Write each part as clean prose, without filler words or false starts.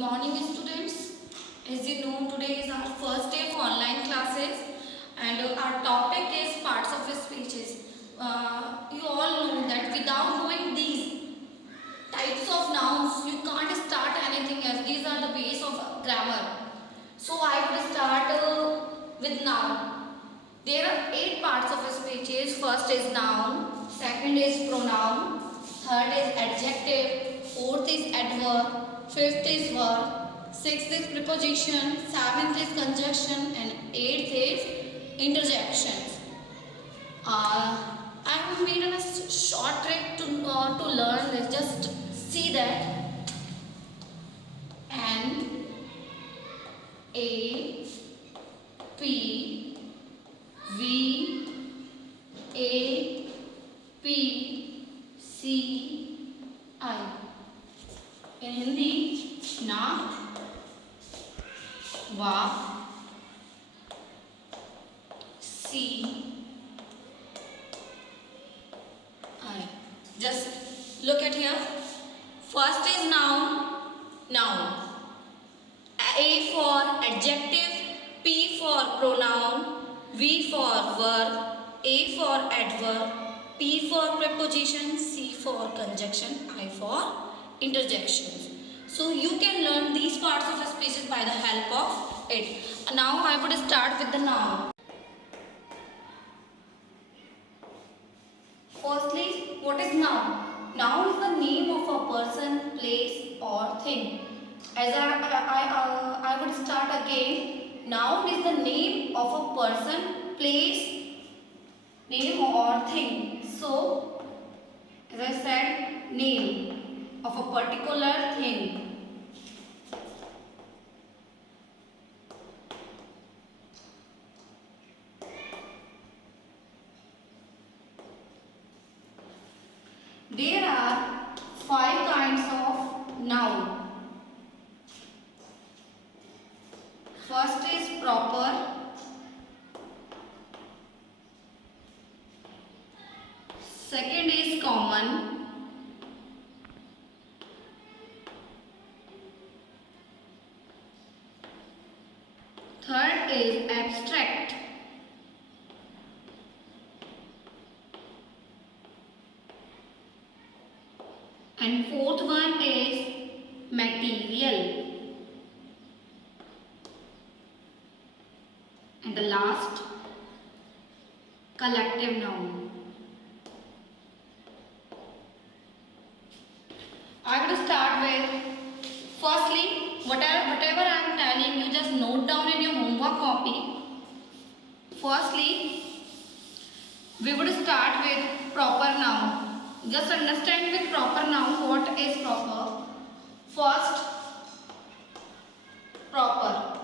morning students. As you know, today is our first day of online classes and our topic is parts of speeches. You all know that without knowing these types of nouns, you can't start anything else. These are the base of grammar. So I would start with noun. There are 8 parts of speeches. First is noun, second is pronoun, third is adjective, fourth is adverb, fifth is verb, sixth is preposition, seventh is conjunction, and eighth is interjections. I have made a short trick to learn this. Just see that. N A P V A P C I. In Hindi, na, va, si, I. Just look at here. First is noun, noun. A for adjective, P for pronoun, V for verb, A for adverb, P for preposition, C for conjunction, I for interjections. So you can learn these parts of speeches by the help of it. Now I would start with the noun. Firstly, what is noun? Noun is the name of a person, place or thing. As I would start again. Noun is the name of a person, place, name or thing. So, as I said, name of a particular thing. There are 5 kinds of noun. First is proper, second is common, third is abstract, and fourth one is material. And the last, collective noun. I will start with, firstly, whatever I am telling you, just note down in your homework copy. Firstly, we would start with proper noun. Just understand with proper noun what is proper. First, proper.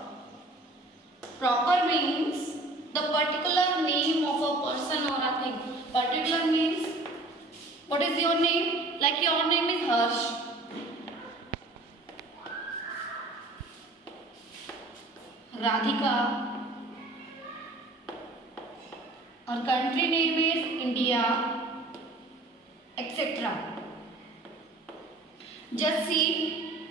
Proper means the particular name of a person or a thing. Particular means, what is your name? Like your name is Harsh. Radhika. Our country name is India, etc. Just see,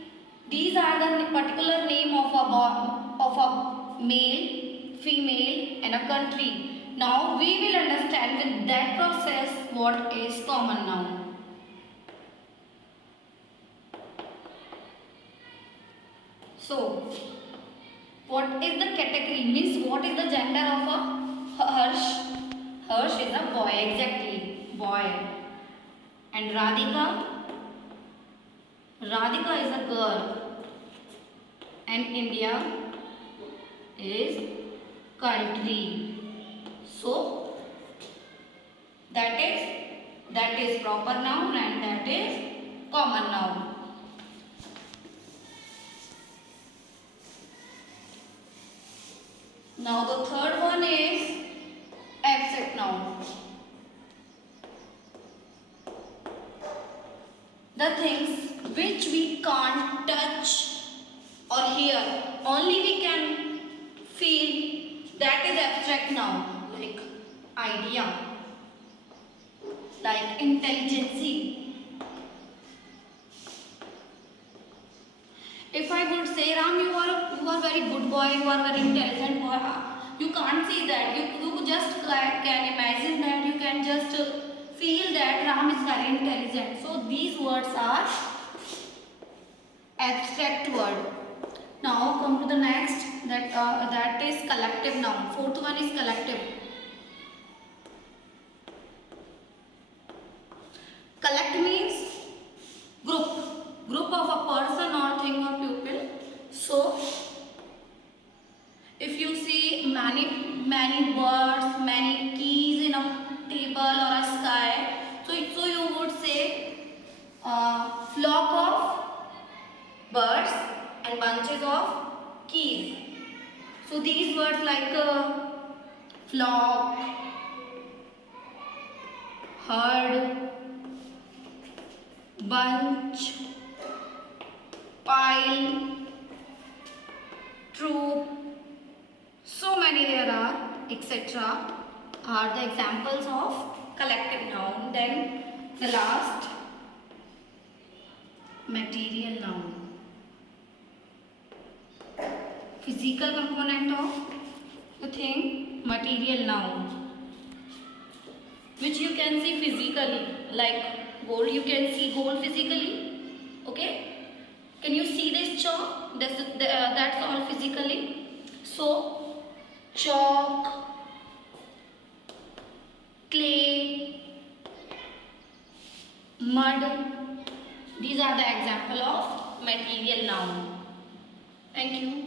these are the particular name of a male, female and a country. Now we will understand with that process what is common noun. So, what is the category? Means what is the gender of a Harsh? Harsh is a boy, exactly, boy. And Radhika? Radhika is a girl. And India is country. So that is proper noun and that is common noun. Now the third one is abstract noun. The things which we can't touch or hear, only we can feel, that is abstract noun. Like idea, like intelligence. If I would say, Ram, you are very good boy, you are very intelligent boy, you can't see that. You just can imagine that, you can just feel that Ram is very intelligent. So these words are abstract word. Now come to the next, that is collective noun. Fourth one is collective. Collect means group of a person or thing or people. So if you see many birds, many keys in a table or a sky, so you would say flock of birds and bunches of keys. So these words like flock, herd, bunch, pile, troop, so many there are, etc. are the examples of collective noun. Then the last, material noun. Physical component of the thing, material noun, which you can see physically, like gold. You can see gold physically. Okay, can you see this chalk? That's all physically. So chalk, clay, mud, these are the example of material noun. Thank you.